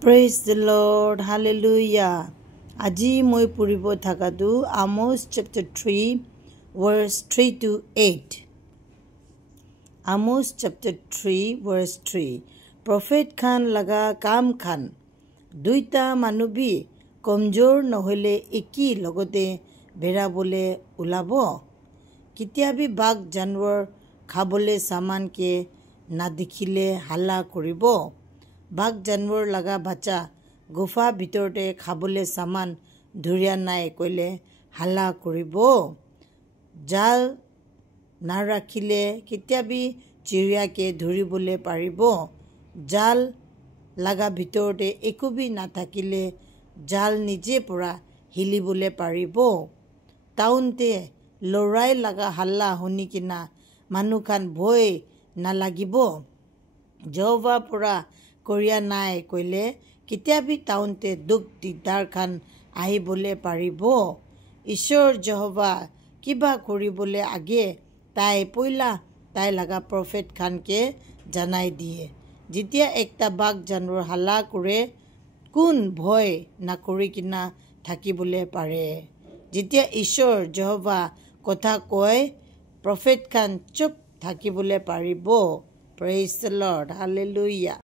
Praise the Lord. Hallelujah. Aji moi puribo thakadu Amos chapter 3 verse 3 to 8. Amos chapter 3 verse 3. Prophet khan laga kam khan duita manubi komjor nohole eki logote bera bole ulabo. Kitiabi bag janwar khabole saman ke na dikhile halla koribo. বাঘ জানবৰ লগা বাচ্চা গুফা ভিতৰতে খাবলৈ সামান ধুৰিয়া নাই কইলে হাল্লা কৰিব জাল না ৰাখিলে কিতিয়াবি চিৰিয়াকে ধৰিবলৈ পাৰিব জাল লগা ভিতৰতে একোবি নাথাকিলে জাল নিজে পৰা হিলিবলৈ পাৰিব টাউনতে লৰাই লগা হাল্লা শুনি কিনা মানুহখান ভয় নালাগিব জহবা পৰা কৰিয়া নাই কইলে কিতিয়াবি টাউনতে দুখ দিগদাৰ খান আহিবলে পাৰিব ঈশ্বৰ জহবা কিবা কৰিবলে আগে তাই পইলা তাই লাগা প্ৰফেট খানকে জানাই দিয়ে যেতিয়া একটা বাঘ জানবৰ হাল্লা কৰে কোন ভয় না কৰি কিনা থাকিবলে পাৰে যেতিয়া ঈশ্বৰ জহবা কথা কয় প্ৰফেট খান চুপ থাকিবলে পাৰিব Praise the Lord. Hallelujah.